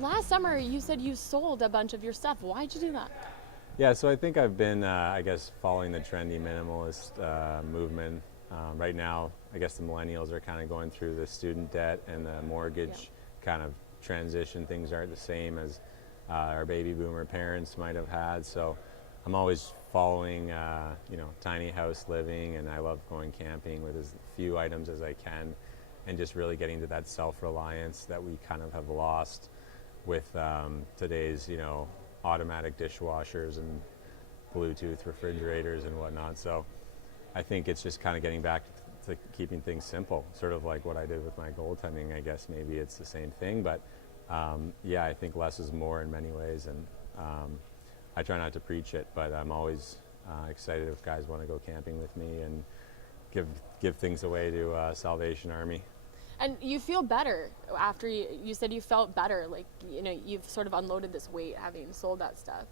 Last summer, you said you sold a bunch of your stuff. Why'd you do that? Yeah, so I think I've been, I guess, following the trendy minimalist movement. Right now, I guess the millennials are kind of going through the student debt and the mortgage kind of transition. Things aren't the same as our baby boomer parents might have had. So I'm always following, tiny house living, and I love going camping with as few items as I can, and just really getting to that self-reliance that we kind of have lost with today's, automatic dishwashers and Bluetooth refrigerators and whatnot. So I think it's just kind of getting back to keeping things simple, sort of like what I did with my goaltending. I guess maybe it's the same thing, but I think less is more in many ways, and I try not to preach it, but I'm always excited if guys want to go camping with me and give things away to Salvation Army. And you feel better after you said you felt better, like, you've sort of unloaded this weight having sold that stuff.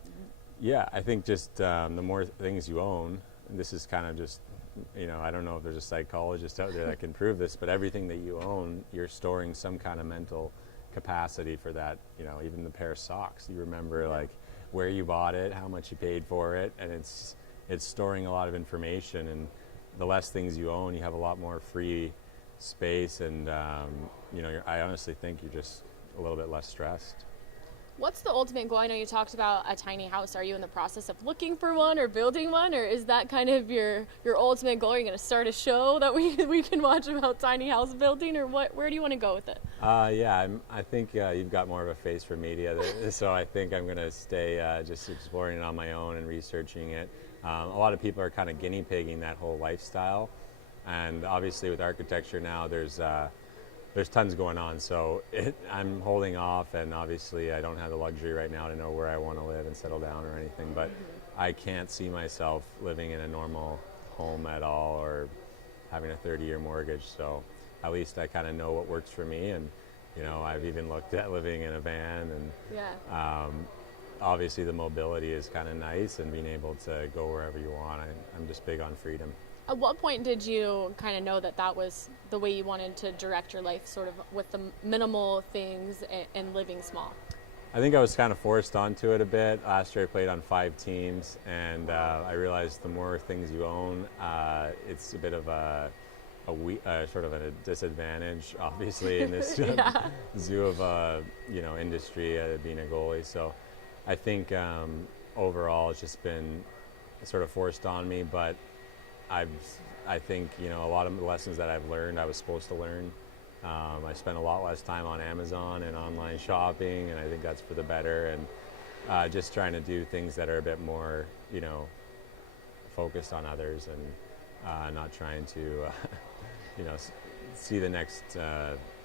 Yeah, I think just the more things you own, and this is kind of just, I don't know if there's a psychologist out there that can prove this, but everything that you own, you're storing some kind of mental capacity for that. Even the pair of socks, you remember like where you bought it, how much you paid for it, and it's storing a lot of information. And the less things you own, you have a lot more free space, and I honestly think you're just a little bit less stressed. What's the ultimate goal? I know you talked about a tiny house. Are you in the process of looking for one or building one, or is that kind of your ultimate goal? Are you going to start a show that we can watch about tiny house building, or what? Where do you want to go with it? I think you've got more of a face for media, so I think I'm going to stay just exploring it on my own and researching it. A lot of people are kind of guinea pigging that whole lifestyle. And obviously with architecture now, there's tons going on. So I'm holding off, and obviously I don't have the luxury right now to know where I want to live and settle down or anything. But I can't see myself living in a normal home at all, or having a 30-year mortgage. So at least I kind of know what works for me. And I've even looked at living in a van, and obviously the mobility is kind of nice, and being able to go wherever you want. I'm just big on freedom. At what point did you kind of know that was the way you wanted to direct your life, sort of with the minimal things and living small? I think I was kind of forced onto it a bit. Last year I played on 5 teams, and I realized the more things you own, it's a bit of a sort of a disadvantage, obviously, in this zoo of industry, being a goalie. So I think overall it's just been sort of forced on me, but I think a lot of the lessons that I've learned I was supposed to learn. I spent a lot less time on Amazon and online shopping, and I think that's for the better. And just trying to do things that are a bit more, focused on others, and not trying to, see the next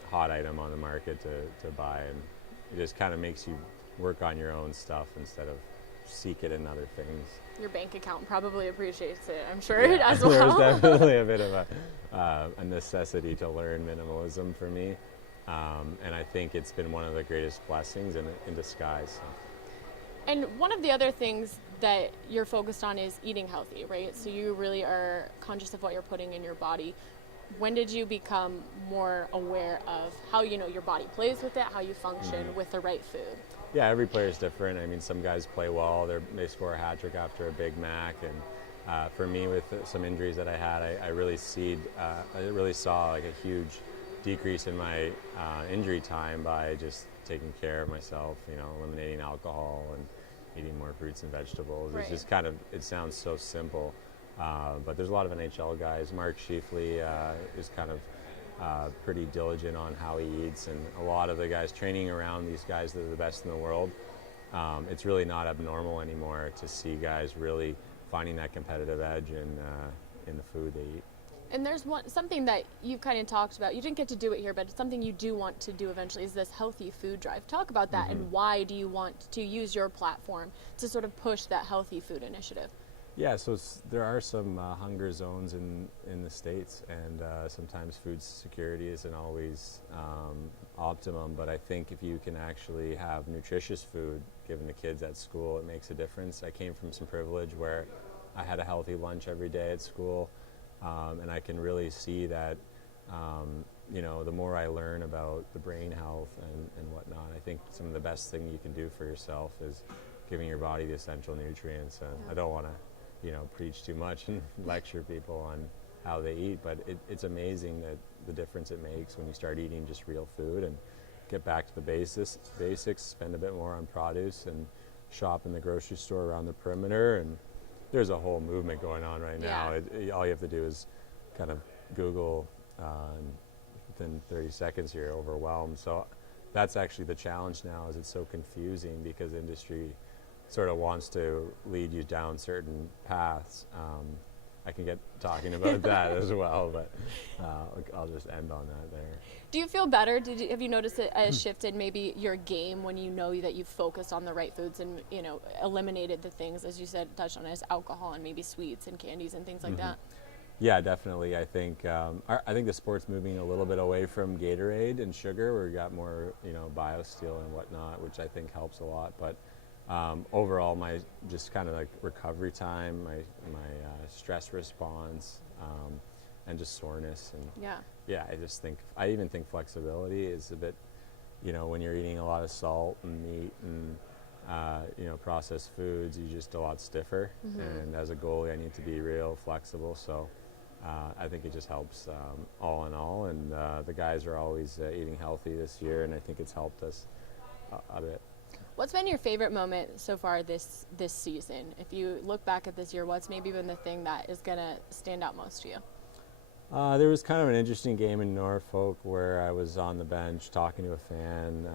hot item on the market to buy. And it just kind of makes you work on your own stuff instead of seek it in other things. Your bank account probably appreciates it, I'm sure, as well. There's definitely a bit of a necessity to learn minimalism for me, and I think it's been one of the greatest blessings in disguise. So. And one of the other things that you're focused on is eating healthy, right? So you really are conscious of what you're putting in your body. When did you become more aware of how your body plays with it, how you function with the right food? Yeah, every player is different. I mean, some guys play well. They score a hat trick after a Big Mac. And for me, with some injuries that I had, I really saw like a huge decrease in my injury time by just taking care of myself, eliminating alcohol and eating more fruits and vegetables. Right. It's just it sounds so simple. But there's a lot of NHL guys. Mark Scheifele is kind of pretty diligent on how he eats, and a lot of the guys training around these guys that are the best in the world, it's really not abnormal anymore to see guys really finding that competitive edge in the food they eat. And there's something that you kind of talked about. You didn't get to do it here, but it's something you do want to do eventually, is this healthy food drive. Talk about that, and why do you want to use your platform to sort of push that healthy food initiative? Yeah, so there are some hunger zones in the States, and sometimes food security isn't always optimum, but I think if you can actually have nutritious food given to kids at school, it makes a difference. I came from some privilege where I had a healthy lunch every day at school, and I can really see that the more I learn about the brain health and whatnot, I think some of the best thing you can do for yourself is giving your body the essential nutrients. And I don't want to, preach too much and lecture people on how they eat, but it's amazing that the difference it makes when you start eating just real food and get back to the basics, spend a bit more on produce and shop in the grocery store around the perimeter. And there's a whole movement going on right now. All you have to do is kind of Google, and within 30 seconds you're overwhelmed. So that's actually the challenge now, is it's so confusing because industry sort of wants to lead you down certain paths. I can get talking about that as well, but I'll just end on that there. Do you feel better? Have you noticed a shift in maybe your game when you know that you've focused on the right foods and eliminated the things, as you said, touched on, as alcohol and maybe sweets and candies and things like that? Yeah, definitely. I think the sport's moving a little bit away from Gatorade and sugar, where we got more BioSteel and whatnot, which I think helps a lot. But overall, my just kind of like recovery time, my stress response, and just soreness, and I even think flexibility is a bit, when you're eating a lot of salt and meat and processed foods, you're just a lot stiffer. And as a goalie, I need to be real flexible. So I think it just helps all in all. And the guys are always eating healthy this year, and I think it's helped us a bit. What's been your favorite moment so far this season? If you look back at this year, what's maybe been the thing that is going to stand out most to you? There was kind of an interesting game in Norfolk where I was on the bench talking to a fan.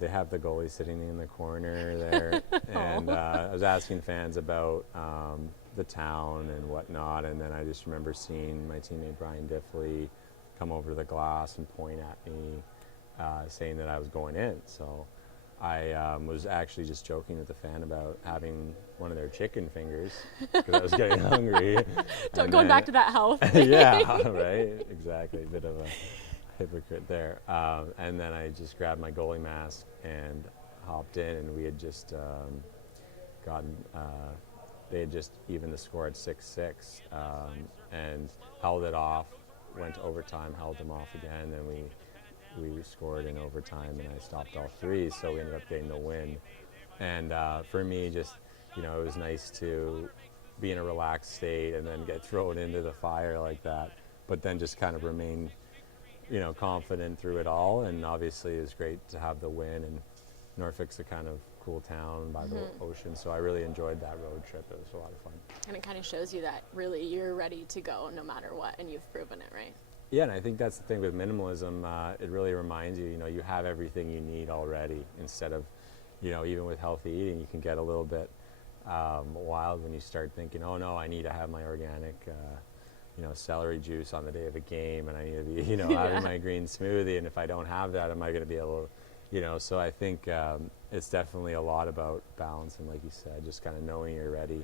They have the goalie sitting in the corner there, and I was asking fans about the town and whatnot, and then I just remember seeing my teammate Brian Diffley come over to the glass and point at me, saying that I was going in. So I was actually just joking with the fan about having one of their chicken fingers because I was getting hungry. Going back to that health. Yeah, right, exactly. A bit of a hypocrite there. And then I just grabbed my goalie mask and hopped in, and we had just they had just evened the score at 6-6, and held it off, went to overtime, held them off again, and we scored in overtime, and I stopped all three, so we ended up getting the win. And for me, just, it was nice to be in a relaxed state and then get thrown into the fire like that, but then just kind of remain, confident through it all. And obviously it was great to have the win, and Norfolk's a kind of cool town by the ocean, so I really enjoyed that road trip. It was a lot of fun. And it kind of shows you that really you're ready to go no matter what, and you've proven it, right? Yeah, and I think that's the thing with minimalism. It really reminds you, you have everything you need already, instead of, even with healthy eating, you can get a little bit wild when you start thinking, oh no, I need to have my organic, celery juice on the day of a game, and I need to be, having my green smoothie, and if I don't have that, am I going to be able to, so I think it's definitely a lot about balance, and like you said, just kind of knowing you're ready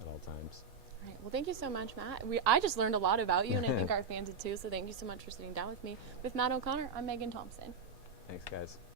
at all times. Right. Well, thank you so much, Matt. I just learned a lot about you, and I think our fans did too, so thank you so much for sitting down with me. With Matt O'Connor, I'm Megan Thompson. Thanks, guys.